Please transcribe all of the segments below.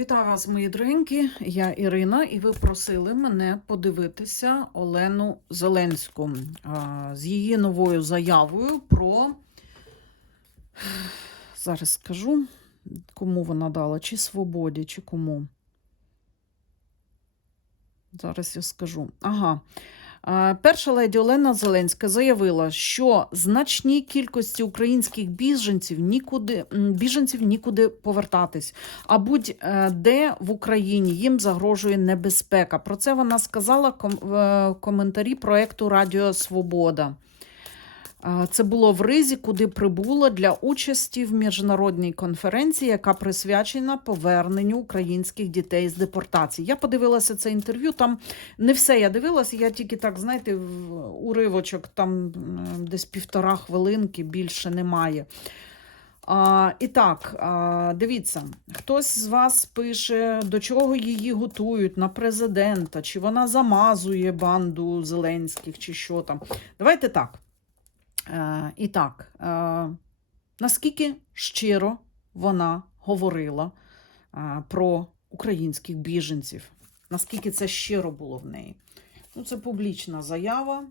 Вітаю вас, мої дорогенькі. Я Ірина, і ви просили мене подивитися Олену Зеленську з її новою заявою про. Зараз скажу, кому вона дала, чи свободі, чи кому. Зараз я скажу. Ага. Перша леді Олена Зеленська заявила, що значній кількості українських біженців нікуди, біженців нікуди повертатись, а будь-де в Україні їм загрожує небезпека. Про це вона сказала ком- в коментарі проекту Радіо Свобода. Це було в Ризі, куди прибуло для участі в міжнародній конференції, яка присвячена поверненню українських дітей з депортації. Я подивилася це інтерв'ю. Там не все я дивилася, я тільки так, знаєте, уривочок, там десь півтора хвилинки, більше немає. А, і так, а, дивіться, хтось з вас пише, до чого її готують на президента, чи вона замазує банду Зеленських, чи що там. Давайте так. Е, і так, е, наскільки щиро вона говорила е, про українських біженців? Наскільки це щиро було в неї? Ну, це публічна заява.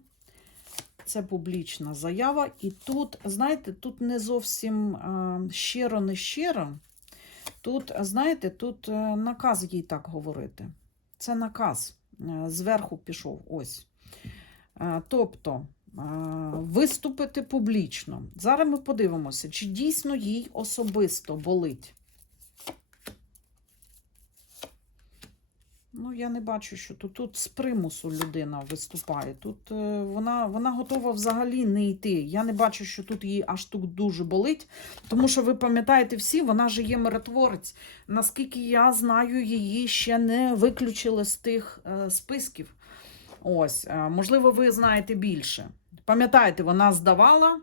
Це публічна заява. І тут, знаєте, тут не зовсім щиро, не щиро. Тут, знаєте, тут наказ їй так говорити. Це наказ. Зверху пішов. Ось. Тобто виступити публічно. Зараз ми подивимося, чи дійсно їй особисто болить. Ну, я не бачу, що тут, тут з примусу людина виступає. Тут е, вона, вона готова взагалі не йти. Я не бачу, що тут їй аж тут дуже болить. Тому що ви пам'ятаєте всі, вона ж є миротворець. Наскільки я знаю, її ще не виключили з тих е, списків. Ось, е, можливо, ви знаєте більше. Пам'ятаєте, вона здавала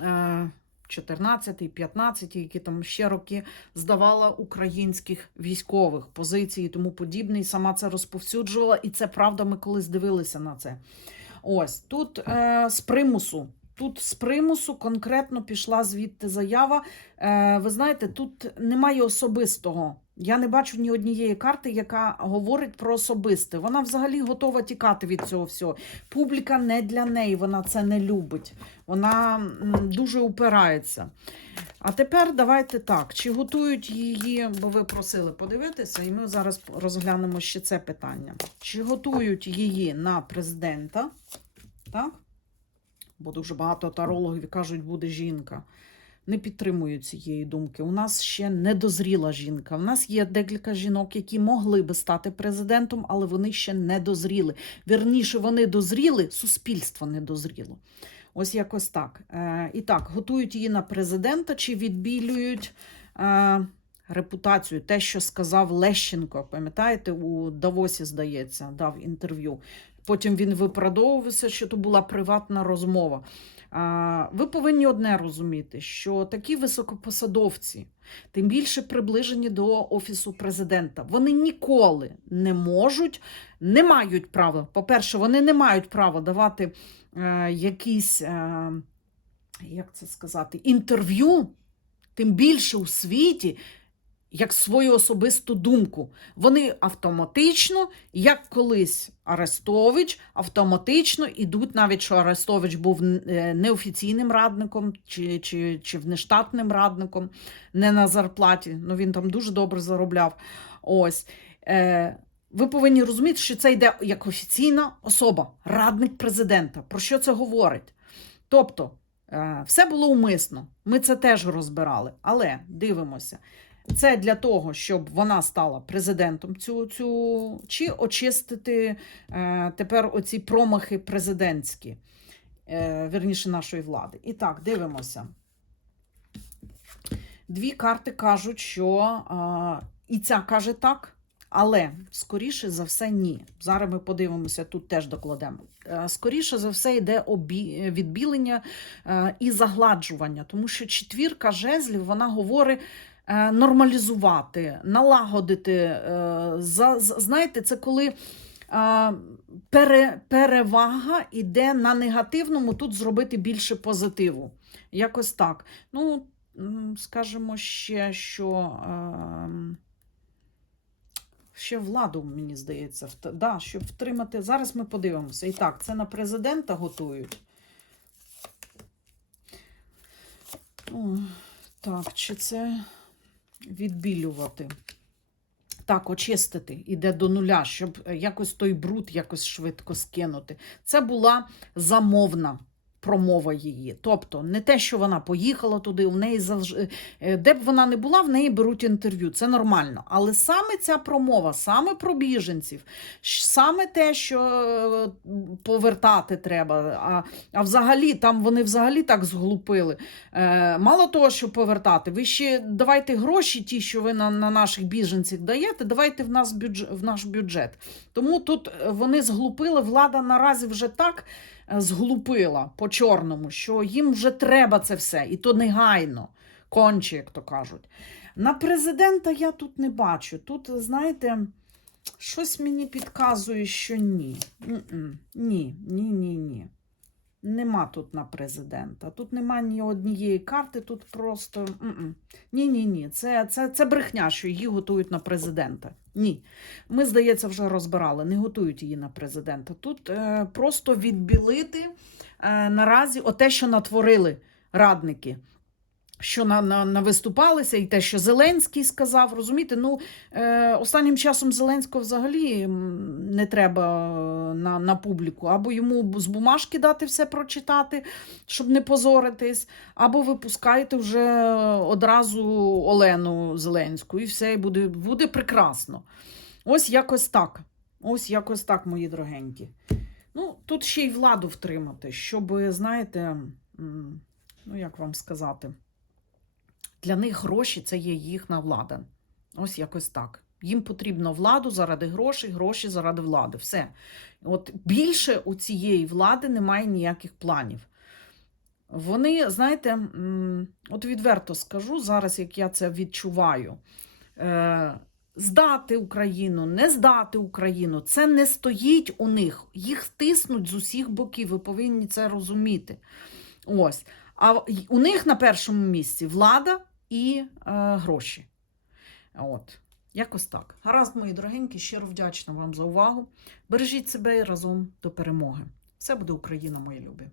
е, 14, 15, які там ще роки здавала українських військових позицій і тому подібне, і сама це розповсюджувала. І це правда, ми колись дивилися на це. Ось тут е, з примусу. Тут з примусу конкретно пішла звідти заява. Е, ви знаєте, тут немає особистого. Я не бачу ні однієї карти, яка говорить про особисте. Вона взагалі готова тікати від цього всього. Публіка не для неї, вона це не любить. Вона дуже упирається. А тепер давайте так: чи готують її, бо ви просили подивитися, і ми зараз розглянемо ще це питання. Чи готують її на президента? Так? Бо дуже багато тарологів кажуть, буде жінка. Не підтримую цієї думки. У нас ще не дозріла жінка. У нас є декілька жінок, які могли би стати президентом, але вони ще не дозріли. Вірніше, вони дозріли, суспільство не дозріло. Ось якось так. Е, і так, готують її на президента чи відбілюють е, репутацію, те, що сказав Лещенко. Пам'ятаєте, у Давосі, здається, дав інтерв'ю. Потім він виправдовувався, що то була приватна розмова. Ви повинні одне розуміти, що такі високопосадовці, тим більше приближені до офісу президента, вони ніколи не можуть, не мають права. По-перше, вони не мають права давати е, якісь, е, як це сказати, інтерв'ю, тим більше у світі, як свою особисту думку. Вони автоматично, як колись Арестович, автоматично ідуть, навіть що Арестович був е, неофіційним радником чи, чи, чи внештатним радником, не на зарплаті. Ну він там дуже добре заробляв. Ось. Е, ви повинні розуміти, що це йде як офіційна особа, радник президента. Про що це говорить? Тобто, е, все було умисно. Ми це теж розбирали. Але дивимося. Це для того, щоб вона стала президентом цю, цю чи очистити е, тепер оці промахи президентські, е, верніше нашої влади. І так, дивимося. Дві карти кажуть, що е, і ця каже так, але скоріше за все, ні. Зараз ми подивимося, тут теж докладемо. Е, Скоріше за все, йде обі... відбілення е, і загладжування, тому що четвірка жезлів вона говорить. Е, Нормалізувати, налагодити. е, знаєте, це коли е, пере, перевага йде на негативному, тут зробити більше позитиву. Якось так. Ну, м, скажемо ще, що. ем, ще владу, мені здається, да, щоб втримати. Зараз ми подивимося. І так, це на президента готують. О, так, чи це відбілювати? Так, очистити, іде до нуля, щоб е, якось той бруд якось швидко скинути. Це була замовна промова її. Тобто, не те, що вона поїхала туди, в неї завжди, е, де б вона не була, в неї беруть інтерв'ю. Це нормально. Але саме ця промова, саме про біженців, саме те, що е, повертати треба. А, а взагалі, там вони взагалі так зглупили. Е, мало того, що повертати, ви ще давайте гроші, ті, що ви на, на наших біженців даєте, давайте в, нас бюджет, в наш бюджет. Тому тут е, вони зглупили, влада наразі вже так зглупила по чорному, що їм вже треба це все, і то негайно, конче, як то кажуть. На президента я тут не бачу. Тут, знаєте, щось мені підказує, що ні. Ні, ні, ні, ні. Нема тут на президента. Тут нема ні однієї карти, тут просто. м-м. Ні, ні, ні. Це, це, це брехня, що її готують на президента. Ні. Ми, здається, вже розбирали, не готують її на президента. Тут е, просто відбілити е, наразі оте, що натворили радники. Що на, на, на виступалися, і те, що Зеленський сказав, розумієте, ну е, останнім часом Зеленського взагалі не треба е, на, на публіку, або йому з бумажки дати все прочитати, щоб не позоритись, або випускаєте вже одразу Олену Зеленську, і все, буде, буде прекрасно. Ось якось так. Ось якось так, мої дорогенькі. Ну, тут ще й владу втримати, щоб, знаєте, ну як вам сказати, для них гроші це є їхня влада. Ось якось так. Їм потрібно владу заради грошей, гроші заради влади. Все. От більше у цієї влади немає ніяких планів. Вони, знаєте, от відверто скажу, зараз як я це відчуваю, е, здати Україну, не здати Україну, це не стоїть у них. Їх тиснуть з усіх боків. Ви повинні це розуміти. Ось. А у них на першому місці влада і е, гроші. От. Якось так. Гаразд, мої дорогенькі, щиро вдячна вам за увагу. Бережіть себе і разом до перемоги. Все буде Україна, мої любі.